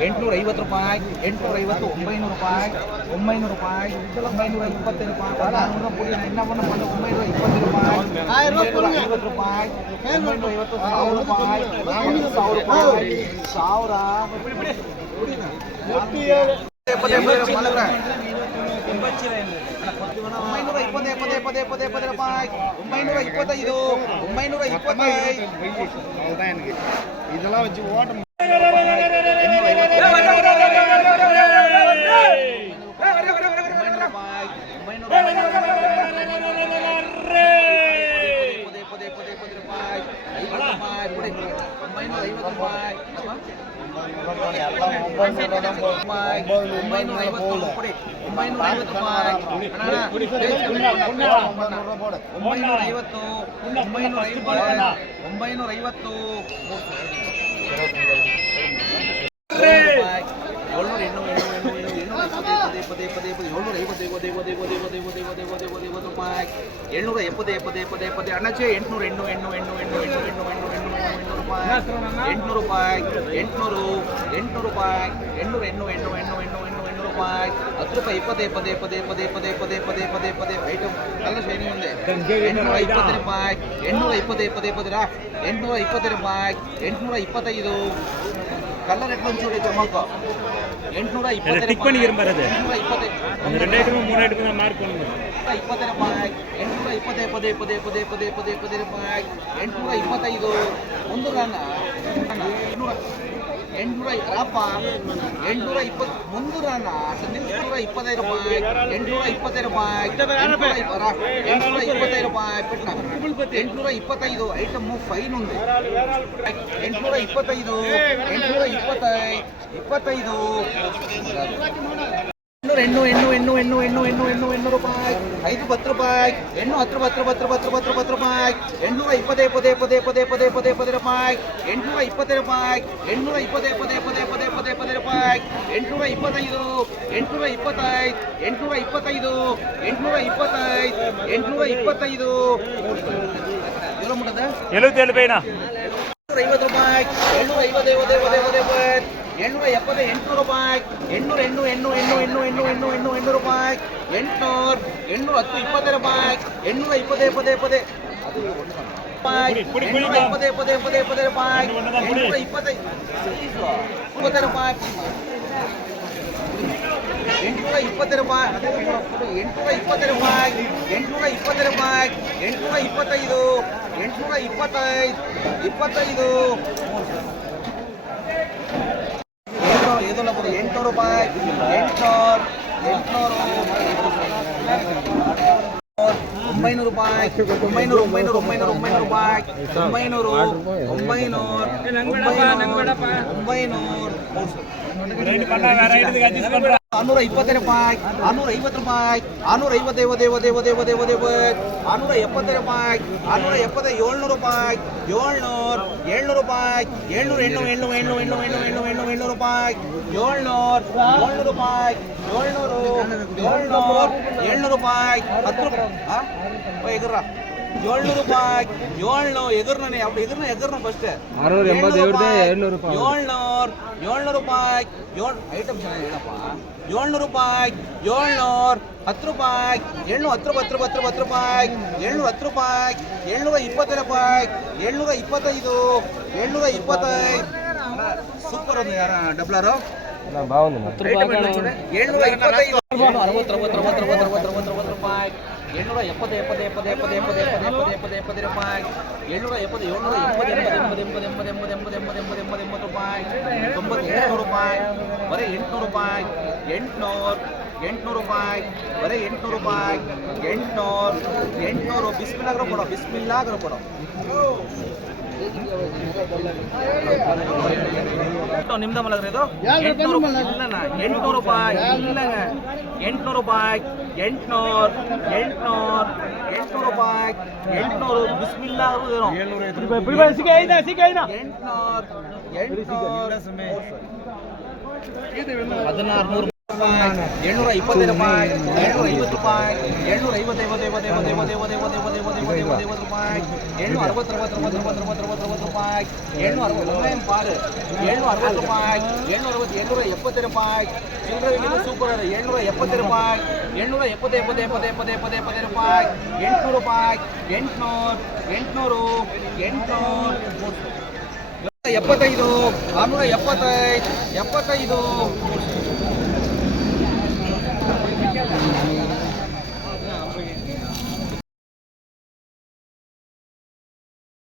ಎಂಟುನೂರ ಐವತ್ತು ರೂಪಾಯಿ ಎಂಟುನೂರ ಐವತ್ತು ಒಂಬೈನೂರು ರೂಪಾಯಿ ಒಂಬೈನೂರು ರೂಪಾಯಿ ಒಂಬೈನೂರ ಇಪ್ಪತ್ತೈದು ರೂಪಾಯಿ ಒಂಬೈನೂರ ಇಪ್ಪತ್ತು ರೂಪಾಯಿ ಐವತ್ತು ರೂಪಾಯಿ ಒಂಬೈನೂರ ಐವತ್ತು ಸಾವಿರ ರೂಪಾಯಿ ಸಾವಿರ ಸಾವಿರ ಒಂಬೈನೂರ ಇಪ್ಪತ್ತೇ ಪದೇ ಪದೇ ರೂಪಾಯಿ ಒಂಬೈನೂರ ಇಪ್ಪತ್ತೈದು ಒಂಬೈನೂರ ಇಪ್ಪತ್ತೈದು ಇದೆಲ್ಲ ಒಂಬೈನೂರ ಐವತ್ತು ಒಂಬೈನೂರ ಐವತ್ತು ಒಂಬೈನೂರ ಐವತ್ತು ಏಳ್ನೂರ ಎಣ್ಣು ಎಣ್ಣು ಎಣ್ಣು ಎಣ್ಣು ಎಣ್ಣು ಪದೇ ಪದೇ ಪದೇ ಏಳ್ನೂರ ಐವತ್ತು ಐವತ್ತು ಐವತ್ತು ಐವತ್ತು ಐವತ್ತು ಐವತ್ತು ಐವತ್ತು ಐವತ್ತು ಐವತ್ತು ರೂಪಾಯಿ ಏಳ್ನೂರ ಎಪ್ಪತ್ತು ಎಪ್ಪತ್ತು ಎಪ್ಪತ್ತು ಎಪ್ಪತ್ತು ಅಣ್ಣಾಚೆ ಎಂಟುನೂರು ಎಣ್ಣು ಎಣ್ಣು ಎಣ್ಣು ಎಣ್ಣು ಎಣ್ಣು ಎಣ್ಣು ಎಣ್ಣು ಎಣ್ಣು ಎಣ್ಣು ರೂಪಾಯಿ ಎಂಟ್ನೂರು ರೂಪಾಯಿ ಎಂಟುನೂರು ಎಂಟುನೂರು ರೂಪಾಯಿ ಎಣ್ಣೂರ ಎಣ್ಣು ಎಣ್ಣು ರೂಪಾಯಿ ಹತ್ತು ರೂಪಾಯಿ ಇಪ್ಪತ್ತೇ ಪದೇ ಪದೇ ಪದೇ ಪದೇ ಪದೇ ಪದೇ ಪದೇ ಪದೇ ಐಟಮ್ ಎಲ್ಲ ಶೈನಿ ಒಂದೇ ಎಂಟುನೂರ ಇಪ್ಪತ್ತು ರೂಪಾಯಿ ಎಂಟುನೂರ ಇಪ್ಪತ್ತೇ ಪದೇ ಪದೇ ಎಂಟ್ನೂರ ಇಪ್ಪತ್ತು ರೂಪಾಯಿ ಎಂಟ್ನೂರ ಇಪ್ಪತ್ತೈದು ಕಲ್ಲರ್ ಎಟ್ಟು ಒಂಚೂರು ಅಮೌಂಟು ಎಂಟ್ನೂರ ಇಪ್ಪತ್ತು ಇಪ್ಪತ್ತೈದು ಇರ್ಬಾರದು ಇಪ್ಪತ್ತೈದು ಒಂದು ಎರಡು ಐಟಮ್ ಮೂರು ಐಟಮ್ ಮಾಡ್ಕೊಂಡು ಇಪ್ಪತ್ತು ರೂಪಾಯಿ ಎಂಟುನೂರ ಪದೇ ಪದೇ ಪದೇ ಪದೇ ಪದೇ ಪದೇ ಎಂಟುನೂರ ಇಪ್ಪತ್ತೈದು. ಒಂದು ರನ್. ಎಂಟುನೂರ ಎಂಟುನೂರ ಅಪ್ಪ ಎಂಟುನೂರ ಇಪ್ಪತ್ತು ಒಂದು ರನ್. ಎಂಟುನೂರ ಇಪ್ಪತ್ತೈದು ರೂಪಾಯಿ ಎಂಟುನೂರ ಇಪ್ಪತ್ತೈದು ರೂಪಾಯಿ ಎಂಟುನೂರ ಇಪ್ಪತ್ತೈದು ರೂಪಾಯಿ ಎಂಟುನೂರ ಇಪ್ಪತ್ತೈದು. ಐಟಮ್ ಫೈನ್ ಉಂಟು. ಎಂಟುನೂರ ಇಪ್ಪತ್ತೈದು. ಎಂಟುನೂರ ಇಪ್ಪತ್ತೈ, ಇಪ್ಪತ್ತೈದು. ಎಣ್ಣು ಎಣ್ಣು ಎಣ್ಣು ಎಣ್ಣು ಎಣ್ಣು ಎಣ್ಣು ಎಣ್ಣು ಎಣ್ಣು ರೂಪಾಯಿ. ಐದು ಹತ್ತು ರೂಪಾಯಿ. ಎಣ್ಣು ಹತ್ತು ಹತ್ತು ಹತ್ತು ಹತ್ತು ಹತ್ತು ಹತ್ತು ರೂಪಾಯಿ. ಎಂಟುನೂರ ಇಪ್ಪತ್ತೇ ಪದೇ ಪದೇ ಪದೇ ಪದೇ ಪದೇ ಪದೇ ರೂಪಾಯಿ. ಎಂಟುನೂರ ಇಪ್ಪತ್ತೇ ರೂಪಾಯಿ. ಎಂಟುನೂರ ಇಪ್ಪತ್ತೇ ಪದೇ ಪದೇ ಪದೇ ಪದೇ ಪದೇ ರೂಪಾಯಿ. ಎಂಟುನೂರ ಇಪ್ಪತ್ತೈದು. ಎಂಟುನೂರ ಇಪ್ಪತ್ತೈದು. ಎಂಟುನೂರ ಇಪ್ಪತ್ತೈದು. ಎಂಟುನೂರ ಇಪ್ಪತ್ತೈದು. ಎಂಟುನೂರ ಇಪ್ಪತ್ತೈದು. ಎಲ್ಲ ಮುಟ್ಟದ ಐವತ್ತು ರೂಪಾಯಿ. ಪದೇ ಐವತ್ತು ಏಳ್ನೂರ ಎಪ್ಪತ್ತ ಎಂಟುನೂರು ರೂಪಾಯಿ ಎಂಟುನೂರ ಎಣ್ಣು ಎಣ್ಣು ಎಣ್ಣು ಎಣ್ಣು ಎಣ್ಣು ಎಣ್ಣು ಎಣ್ಣು ಎಣ್ಣೂರು ರೂಪಾಯಿ ಎಂಟುನೂರು ಎಂಟುನೂರ ಹತ್ತು ಇಪ್ಪತ್ತೈದು ರೂಪಾಯಿ ಎಂಟುನೂರ ಇಪ್ಪತ್ತೈದು ಇಪ್ಪತ್ತೈದು ಇಪ್ಪತ್ತೇ ಎಂಟುನೂರ ಇಪ್ಪತ್ತೈದು ಇಪ್ಪತ್ತೈದು ಇಪ್ಪತ್ತೈದು ಇಪ್ಪತ್ತೈದು ರೂಪಾಯಿ ಎಂಟುನೂರ ಇಪ್ಪತ್ತೈದು ಇಪ್ಪತ್ತೈದು ರೂಪಾಯಿ ಎಂಟ್ನೂರ ಇಪ್ಪತ್ತು ರೂಪಾಯಿ ಎಂಟುನೂರ ಇಪ್ಪತ್ತು ರೂಪಾಯಿ ಎಂಟ್ನೂರ ಇಪ್ಪತ್ತು ರೂಪಾಯಿ ಎಂಟುನೂರ ಇಪ್ಪತ್ತೈದು ಎಂಟ್ನೂರ ಇಪ್ಪತ್ತೈದು ಇಪ್ಪತ್ತೈದು ಏದಲ್ಲ ಬರು ಎಂಟುನೂರು ರೂಪಾಯಿ ಎಂಟುನೂರು ಎಂಟುನೂರು ಒಂಬೈನೂರು ರೂಪಾಯಿ ಒಂಬೈನೂರು ಒಂಬೈನೂರು ಒಂಬೈನೂರು ಒಂಬೈನೂರು ರೂಪಾಯಿ ಒಂಬೈನೂರು ಒಂಬೈನೂರು ಒಂಬೈನೂರು ಒಂಬೈನೂರು ಆನೂರ ಇಪ್ಪತ್ತೈದು ರೂಪಾಯಿ ಆನೂರ ಐವತ್ತು ರೂಪಾಯಿ ಆನೂರ ಐವತ್ತು ದೇವ ದೇವ ದೇವ ದೇವ ದೇವ ಆರ್ನೂರ ಆನೂರ ಎಪ್ಪತ್ತೈದು ರೂಪಾಯಿ ಆನೂರ ಎಪ್ಪತ್ತೈದು ಏಳ್ನೂರು ರೂಪಾಯಿ, ಏಳ್ನೂರು ಏಳ್ನೂರು ರೂಪಾಯಿ, ಏಳ್ನೂರ ಎಣ್ಣು ಎಣ್ಣು ಎಣ್ಣು ಎಣ್ಣು ಎಣ್ಣು ಎಣ್ಣು ಎಣ್ಣು ಎಣ್ಣು ರೂಪಾಯಿ, ಏಳ್ನೂರು ಏಳ್ನೂರು ರೂಪಾಯಿ, ಏಳ್ನೂರು ಏಳ್ನೂರು ಏಳ್ನೂರು ರೂಪಾಯಿ, ಹತ್ತು ರೂಪಾಯಿ ಎಗರ ಏಳ್ನೂರು ರೂಪಾಯಿ ಏಳ್ನೂರು ಎದುರ್ನೇ ಅವ್ರು ಎದುರ್ನ ಎಗರ್ನ ಫಸ್ಟ್ ಆರುನೂರ ಎಂಬತ್ತು ಏಳ್ನೂರು ರೂಪಾಯಿ ಏಳ್ನೂರು ಏಳ್ನೂರು ರೂಪಾಯಿ ಏಳ್ ಐಟಮ್ ಚೆನ್ನಾಗಿ ಹೇಳಪ್ಪ. ಏಳ್ನೂರು ರೂಪಾಯಿ ಏಳ್ನೂರು ಹತ್ತು ರೂಪಾಯಿ ಏಳ್ನೂರ ಹತ್ತು ರೂಪಾಯಿ ಹತ್ತು ರೂಪಾಯಿ ಹತ್ತು ರೂಪಾಯಿ ಏಳ್ನೂರ ಹತ್ತು ರೂಪಾಯಿ ಏಳ್ನೂರ ಇಪ್ಪತ್ತು ರೂಪಾಯಿ ಏಳ್ನೂರ ಇಪ್ಪತ್ತೈದು ಏಳ್ನೂರ ಇಪ್ಪತ್ತೈದು. ಸೂಪರ್ ಒಂದು ಯಾರ ಡಬ್ಲಾರು ಏಳ್ನೂರ ಇಪ್ಪತ್ತೈದು. ಅರವತ್ತು ಅರವತ್ತು ಅರವತ್ತು ಅರವತ್ತು ಅರವತ್ತು ಅರವತ್ತು ರೂಪಾಯಿ. ಏಳ್ನೂರ ಎಪ್ಪತ್ತು ಎಪ್ಪತ್ತು ಎಪ್ಪತ್ತು ಎಪ್ಪತ್ತು ಎಪ್ಪತ್ತು ಎಪ್ಪತ್ತು ಎಪ್ಪತ್ತು ಎಪ್ಪತ್ತು ರೂಪಾಯಿ ಏಳ್ನೂರ ಎಪ್ಪತ್ತು ಏಳ್ನೂರ ಎಪ್ಪತ್ತು ಎಂಬತ್ತು ಎಂಬತ್ತು ಎಂಬತ್ತು ಎಂಬತ್ತು ಎಂಬತ್ತು ಎಂಬತ್ತು ಎಂಬತ್ತು ಎಂಬತ್ತು ರೂಪಾಯಿ ತೊಂಬತ್ತು ಎಂಟುನೂರು ರೂಪಾಯಿ ಬರೀ ಎಂಟುನೂರು ರೂಪಾಯಿ ಎಂಟುನೂರು ಎಂಟುನೂರು ರೂಪಾಯಿ ಬರೀ ಎಂಟುನೂರು ರೂಪಾಯಿ ಎಂಟುನೂರು ಎಂಟುನೂರು ಬಿಸ್ಮಿಲ್ಲಾಗ್ರೂ ಕೊಡೋ ಬಿಸ್ಮಿಲ್ಲಾಗ್ರೂ ಕೊಡೋ ನಿಮ್ದ ಮಲಗ್ರಿ ಇದು? ಎಂಟ್ನೂರು ಇಲ್ಲಣ್ಣ ಎಂಟ್ನೂರು ರೂಪಾಯಿ. ಎಂಟ್ನೂರು ರೂಪಾಯಿ. ಎಂಟ್ನೂರು ಎಂಟ್ನೂರು ಎಂಟ್ನೂರು ರೂಪಾಯಿ. ಎಂಟ್ನೂರು ಬಿಸ್ಮಿಲ್ಲಾ ಎಂಟ್ನೂರು ಎಂಟ್ನೂರು. ಹದಿನಾರು ನೂರು ಎಪ್ಪತ್ತೈದು ಆರುನೂರ ಎಪ್ಪತ್ತೈದು ಎಪ್ಪತ್ತೈದು